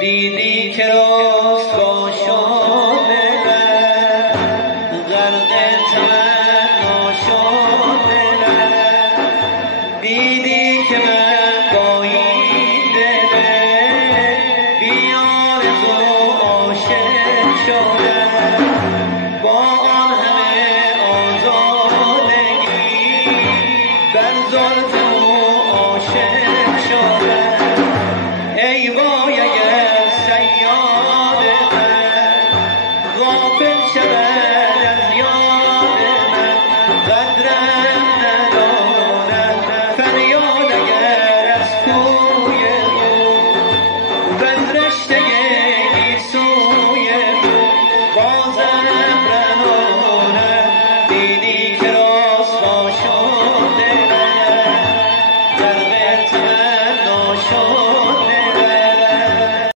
دیدی که راست با شانه غرق تمنا شده دیدی که من با این دل بی آرزو عاشق شدم با آن همه آزادگی بر زلف او عاشق شدم ای وای اگر صیاد من غافل شود از یاد من قدرم نداند فریاد اگر از کوی او و از رشته